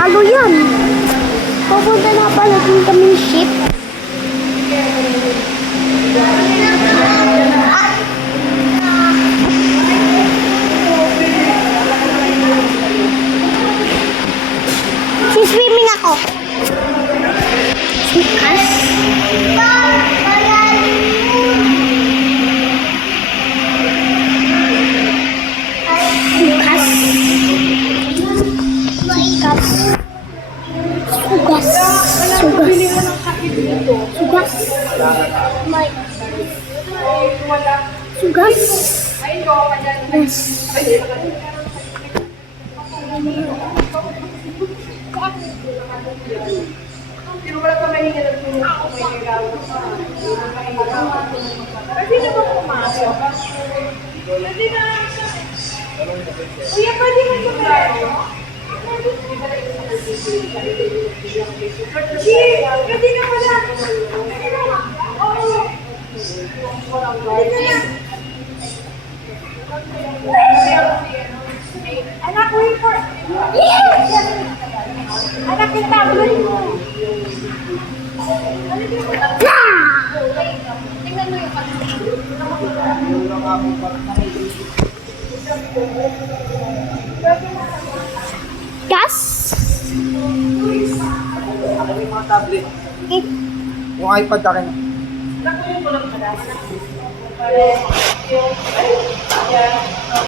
Talo yan. Pupunta na pala din kami ship. Swimming ako. Sikas. Sikas. Sikas. Sugas. Sugas. Sugas. Sugas. Yes. Hindi mo pala mahinga ng tulong kung may nagawin sa pwede na ba pumasok? Pwede na. Kuya, pwede mo pumasok? Pwede na pala. Oo. Pwede na. Anak, wait for... Anak, yung tablet mo. Tingnan mo yung Gas. Ako yung mga tablet. Yung iPad akin. Nakunin ko lang pala.